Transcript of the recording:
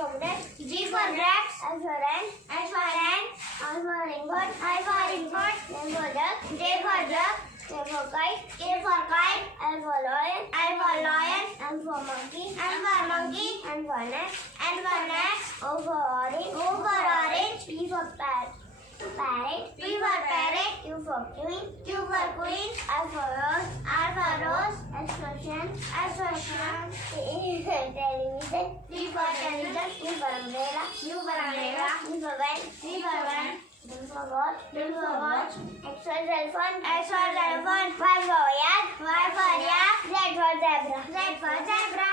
for grapes. G for grapes. H for hen. H for hen. I for ingot. I for ingot. J for jug. J for jug. K for kite. K for kite. L for lion. L for lion. M for monkey. M for monkey. N for net. N for net. O for orange. O for orange. P for parrot. P for parrot. Q for queen. Q for queen. R for rose. R for rose. S for sun. S for sun. T for television. T for television. U for umbrella. U for umbrella. V for van. V for van. W for watch. W for watch. X for telephone. X for telephone. Y for yak. Y for yak. Z for zebra. Z for zebra.